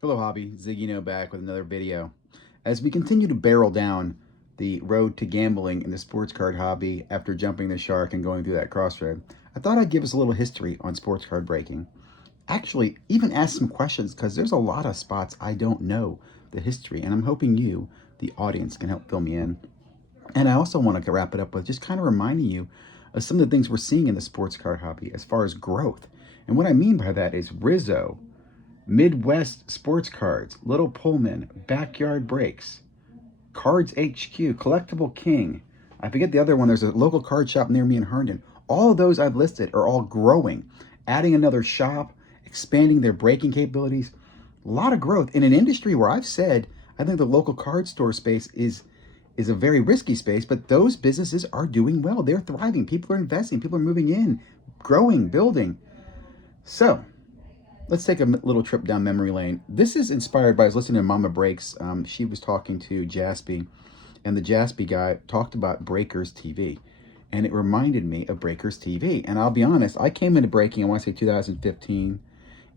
Hello Hobby, Ziggy back with another video. As we continue to barrel down the road to gambling in the sports card hobby after jumping the shark and going through that crossroad, I thought I'd give us a little history on sports card breaking. Actually, even ask some questions because there's a lot of spots I don't know the history, and I'm hoping you, the audience, can help fill me in. And I also want to wrap it up with just kind of reminding you of some of the things we're seeing in the sports card hobby as far as growth. And what I mean by that is Rizzo, Midwest Sports Cards, Little Pullman, Backyard Breaks, Cards HQ, Collectible King. I forget the other one. There's a local card shop near me in Herndon. All of those I've listed are all growing, adding another shop, expanding their breaking capabilities. A lot of growth in an industry where I've said I think the local card store space is a very risky space, but those businesses are doing well. They're thriving. People are investing. People are moving in, growing, building. So let's take a little trip down memory lane. This is inspired by, I was listening to Mama Breaks. She was talking to Jaspy, and the Jaspy guy talked about Breakers TV. And it reminded me of Breakers TV. And I'll be honest, I came into breaking, I want to say 2015,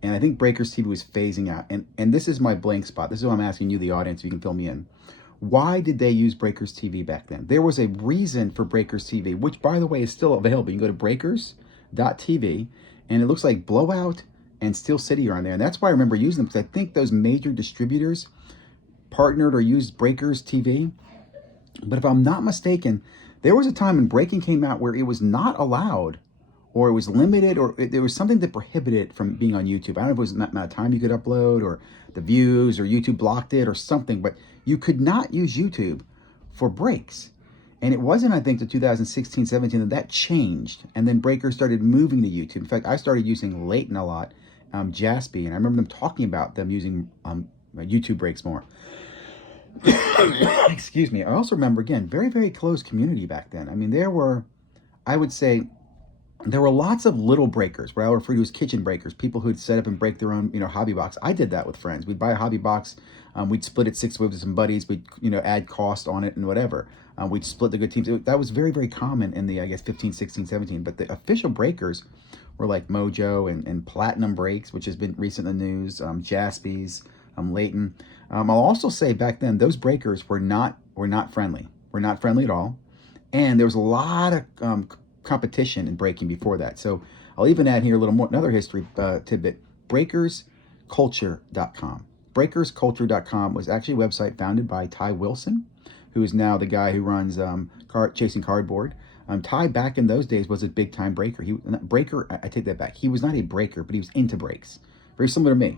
and I think Breakers TV was phasing out. And this is my blank spot. This is what I'm asking you, the audience, if you can fill me in. Why did they use Breakers TV back then? There was a reason for Breakers TV, which, by the way, is still available. You can go to breakers.tv, and it looks like Blowout and Steel City are on there. And that's why I remember using them, because I think those major distributors partnered or used Breakers TV. But if I'm not mistaken, there was a time when breaking came out where it was not allowed, or it was limited, or there was something that prohibited it from being on YouTube. I don't know if it was the amount of time you could upload, or the views, or YouTube blocked it, or something, but you could not use YouTube for breaks. And it wasn't, I think, to 2016, 17 that changed. And then Breakers started moving to YouTube. In fact, I started using Leighton a lot, Jaspy, and I remember them talking about them using YouTube breaks more. Excuse me. I also remember, again, very, very close community back then. I mean, there were, I would say, there were lots of little breakers, what I refer to as kitchen breakers, people who'd set up and break their own, hobby box. I did that with friends. We'd buy a hobby box, we'd split it 6 ways with some buddies, we'd, add cost on it and whatever. We'd split the good teams. That was very, very common in the, I guess, 15, 16, 17. But the official breakers were like Mojo and Platinum Breaks, which has been recent in the news, Jaspy's, Leighton. I'll also say back then, those breakers were not friendly. Were not friendly at all. And there was a lot of competition in breaking before that. So I'll even add here a little more, another history tidbit. Breakersculture.com. Breakersculture.com was actually a website founded by Ty Wilson, who is now the guy who runs Chasing Cardboard. Ty, back in those days, was a big time breaker. I take that back. He was not a breaker, but he was into breaks. Very similar to me.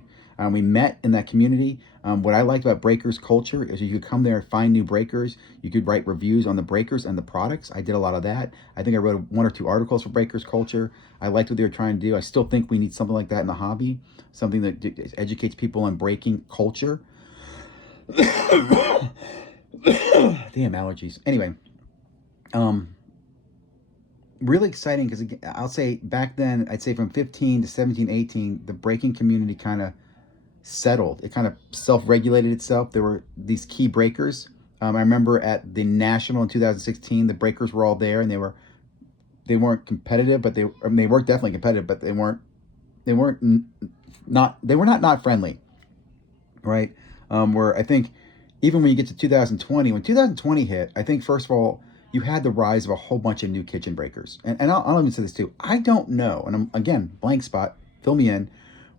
We met in that community. What I liked about Breakers Culture is you could come there and find new breakers. You could write reviews on the breakers and the products. I did a lot of that. I think I wrote 1 or 2 articles for Breakers Culture. I liked what they were trying to do. I still think we need something like that in the hobby, something that educates people on breaking culture. Damn allergies. Anyway, really exciting because I'll say back then, I'd say from 15 to 17, 18, the breaking community kind of settled. It kind of self-regulated itself. There were these key breakers. I remember at the National in 2016, the breakers were all there, and they weren't competitive, but they were definitely competitive, but they were not friendly, right? Where I think even when you get to 2020, when 2020 hit, I think first of all you had the rise of a whole bunch of new kitchen breakers, and I'll even say this too. I don't know, and again, blank spot. Fill me in.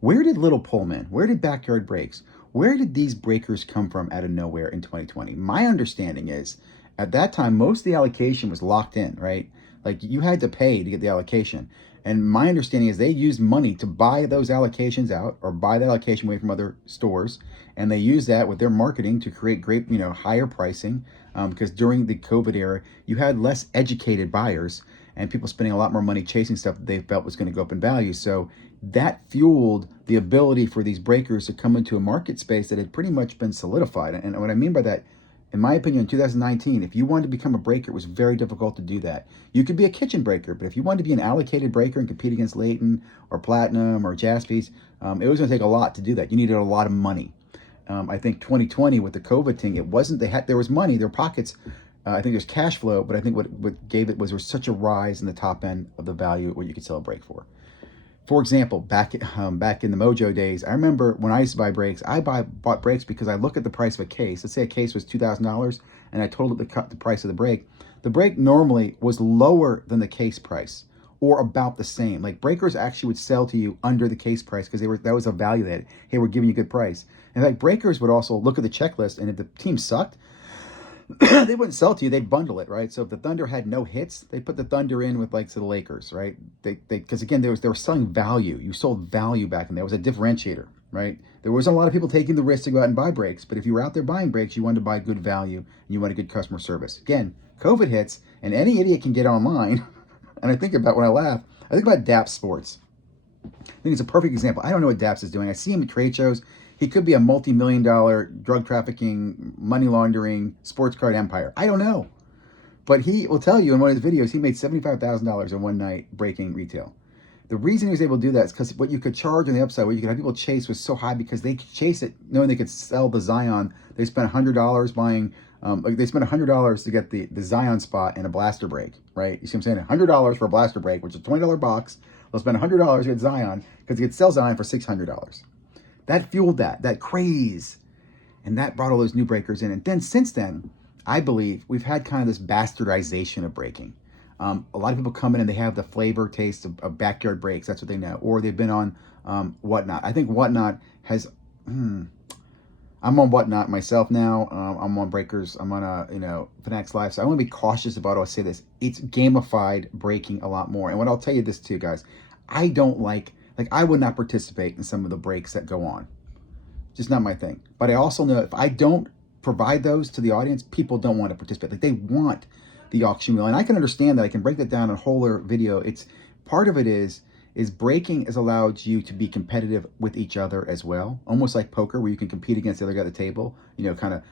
Where did Little Pullman, where did Backyard Breaks, where did these breakers come from out of nowhere in 2020? My understanding is, at that time, most of the allocation was locked in, right? Like, you had to pay to get the allocation. And my understanding is they used money to buy those allocations out or buy that allocation away from other stores. And they used that with their marketing to create great, higher pricing. Because during the COVID era, you had less educated buyers and people spending a lot more money chasing stuff that they felt was going to go up in value. So that fueled the ability for these breakers to come into a market space that had pretty much been solidified. And what I mean by that, in my opinion, in 2019, if you wanted to become a breaker, it was very difficult to do that. You could be a kitchen breaker, but if you wanted to be an allocated breaker and compete against Leighton or Platinum or Jaspy's, it was going to take a lot to do that. You needed a lot of money. I think 2020 with the COVID thing, it wasn't, there was money, their pockets, I think there's cash flow, but I think what gave it was there was such a rise in the top end of the value what you could sell a break for. For example, back in the Mojo days, I remember when I used to buy brakes, bought brakes because I look at the price of a case. Let's say a case was $2,000 and I totaled the price of the brake. The brake normally was lower than the case price or about the same. Like breakers actually would sell to you under the case price because that was a value that, hey, we're giving you a good price. In fact, breakers would also look at the checklist, and if the team sucked, they wouldn't sell to you. They'd bundle it, right? So if the Thunder had no hits, they put the Thunder in with like the Lakers, right? They because again, they were selling value. You sold value back in there. It was a differentiator, right? There wasn't a lot of people taking the risk to go out and buy brakes, but if you were out there buying brakes, you wanted to buy good value and you wanted good customer service. Again, COVID hits, and any idiot can get online. And I think about when I laugh, I think about DAP Sports. I think it's a perfect example. I don't know what DAPS is doing. I see him at trade shows. He could be a multi-million-dollar drug trafficking, money laundering, sports card empire. I don't know. But he will tell you in one of his videos, he made $75,000 in one night breaking retail. The reason he was able to do that is because what you could charge on the upside, what you could have people chase, was so high because they could chase it knowing they could sell the Zion. They spent $100 buying, they spent $100 to get the Zion spot and a blaster brake, right? You see what I'm saying? $100 for a blaster brake, which is a $20 box. They'll spend $100 to get Zion because they could sell Zion for $600. That fueled that craze. And that brought all those new breakers in. And then since then, I believe we've had kind of this bastardization of braking. A lot of people come in and they have the flavor taste of backyard brakes. That's what they know. Or they've been on Whatnot. I think Whatnot has... I'm on Whatnot myself now. I'm on breakers. I'm on Fanatics Live. So I want to be cautious about it. I'll say this. It's gamified braking a lot more. And what I'll tell you this too, guys. I don't I would not participate in some of the breaks that go on. Just not my thing. But I also know if I don't provide those to the audience, people don't want to participate. Like they want the auction wheel. And I can understand that. I can break that down in a whole video. It's part of it is breaking has allowed you to be competitive with each other as well. Almost like poker where you can compete against the other guy at the table, kind of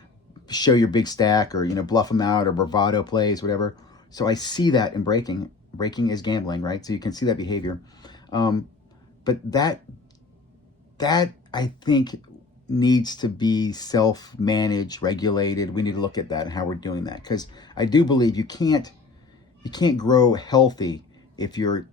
show your big stack or, bluff them out or bravado plays, whatever. So I see that in breaking. Breaking is gambling, right? So you can see that behavior. But that I think needs to be self-managed, regulated. We need to look at that and how we're doing that, because I do believe you can't grow healthy if you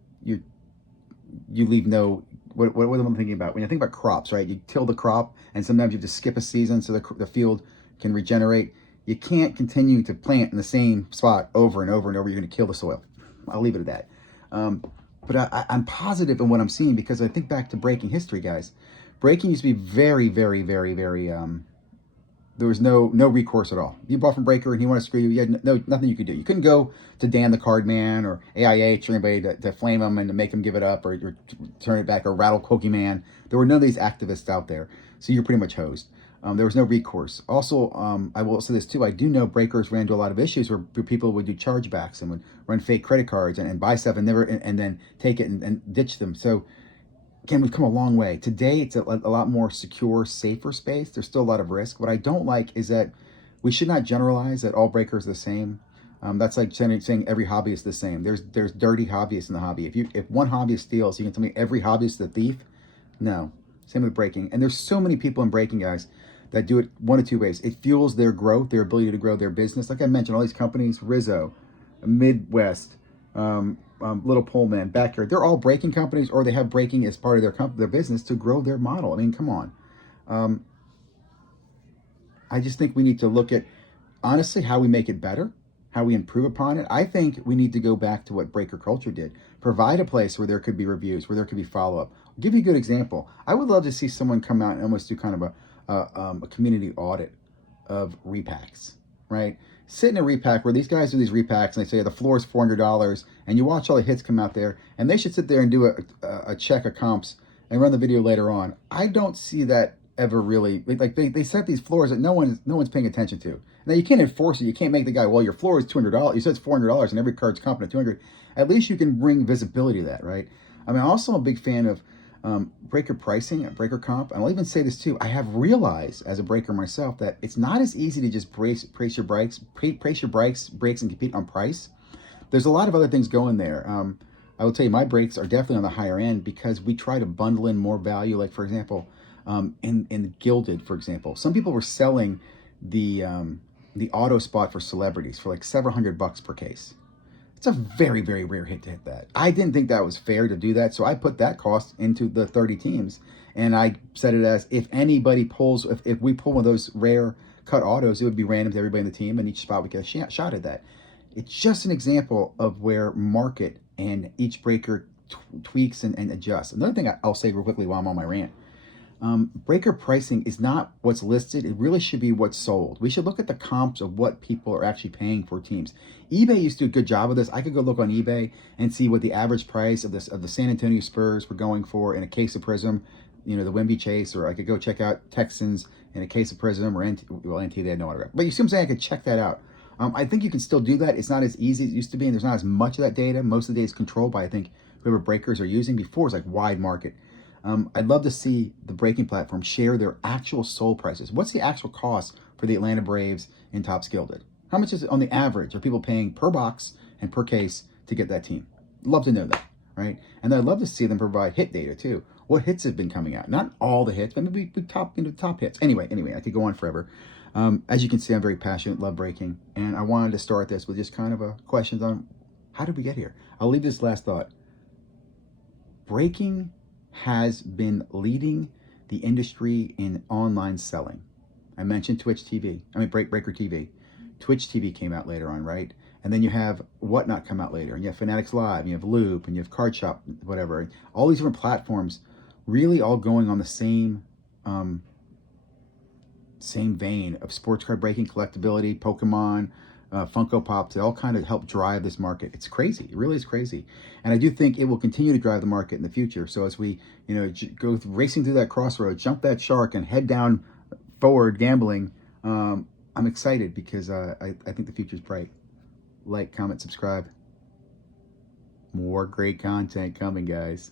leave no. What am I thinking about? When you think about crops, right? You till the crop, and sometimes you have to skip a season so the field can regenerate. You can't continue to plant in the same spot over and over and over. You're going to kill the soil. I'll leave it at that. But I'm positive in what I'm seeing because I think back to braking history, guys. Braking used to be very, very, very, very. There was no recourse at all. You bought from Breaker and he wanted to screw you. You had nothing you could do. You couldn't go to Dan the Card Man or AIH or anybody to flame him and to make him give it up or turn it back or rattle Pokemon. There were none of these activists out there, so you're pretty much hosed. There was no recourse. Also, I will say this too. I do know breakers ran into a lot of issues where people would do chargebacks and would run fake credit cards and buy stuff and then take it and ditch them. So again, we've come a long way. Today, it's a lot more secure, safer space. There's still a lot of risk. What I don't like is that we should not generalize that all breakers are the same. That's like saying every hobby is the same. There's dirty hobbyists in the hobby. If one hobbyist steals, you can tell me every hobbyist is a thief? No. Same with braking. And there's so many people in braking, guys, that do it one of two ways. It fuels their growth, their ability to grow their business. Like I mentioned, all these companies, Rizzo, Midwest, Little Pullman, Backyard, they're all braking companies, or they have braking as part of their business to grow their model. I mean, come on. I just think we need to look at, honestly, how we make it better, how we improve upon it. I think we need to go back to what breaker culture did. Provide a place where there could be reviews, where there could be follow-up. I'll give you a good example. I would love to see someone come out and almost do kind of a community audit of repacks, right? Sit in a repack where these guys do these repacks and they say the floor is $400 and you watch all the hits come out there, and they should sit there and do a check of comps and run the video later on. I don't see that ever really, like they set these floors that no one's paying attention to. Now you can't enforce it. You can't make the guy, well, your floor is $200. You said it's $400 and every card's comping at $200. At least you can bring visibility to that, right? I mean, I'm also a big fan of breaker pricing, breaker comp. And I'll even say this too. I have realized as a breaker myself that it's not as easy to just praise your brakes and compete on price. There's a lot of other things going there. I will tell you, my brakes are definitely on the higher end because we try to bundle in more value. Like for example, in Gilded, for example, some people were selling the auto spot for celebrities for like several $100 per case. It's a very, very rare hit to hit that. I didn't think that was fair to do that, so I put that cost into the 30 teams, and I set it as if anybody pulls, if we pull one of those rare cut autos, it would be random to everybody in the team, and each spot would get a shot at that. It's just an example of where market and each breaker tweaks and adjusts. Another thing I'll say real quickly while I'm on my rant. Breaker pricing is not what's listed. It really should be what's sold. We should look at the comps of what people are actually paying for teams. eBay used to do a good job of this. I could go look on eBay and see what the average price of the San Antonio Spurs were going for in a case of Prism, the Wemby Chase, or I could go check out Texans in a case of Prism, or NT, they had no autograph. But you see what I'm saying? I could check that out. I think you can still do that. It's not as easy as it used to be, and there's not as much of that data. Most of the data is controlled by, I think, whoever breakers are using. Before, it's like wide market. I'd love to see the breaking platform share their actual sold prices. What's the actual cost for the Atlanta Braves in Topps Gilded? How much is it on the average? Are people paying per box and per case to get that team? Love to know that, right? And I'd love to see them provide hit data too. What hits have been coming out? Not all the hits, but maybe top hits. Anyway, I could go on forever. As you can see, I'm very passionate, love breaking, and I wanted to start this with just kind of a questions on how did we get here? I'll leave this last thought. Breaking has been leading the industry in online selling. I mentioned Breaker TV. Twitch TV came out later on, right? And then you have Whatnot come out later, and you have Fanatics Live, and you have Loop, and you have Card Shop, whatever. All these different platforms really all going on the same vein of sports card breaking, collectability, Pokemon, Funko Pops. They all kind of help drive this market. It's crazy. It really is crazy. And I do think it will continue to drive the market in the future. So as we, go racing through that crossroad, jump that shark and head down forward gambling, I'm excited because I think the future's bright. Like, comment, subscribe. More great content coming, guys.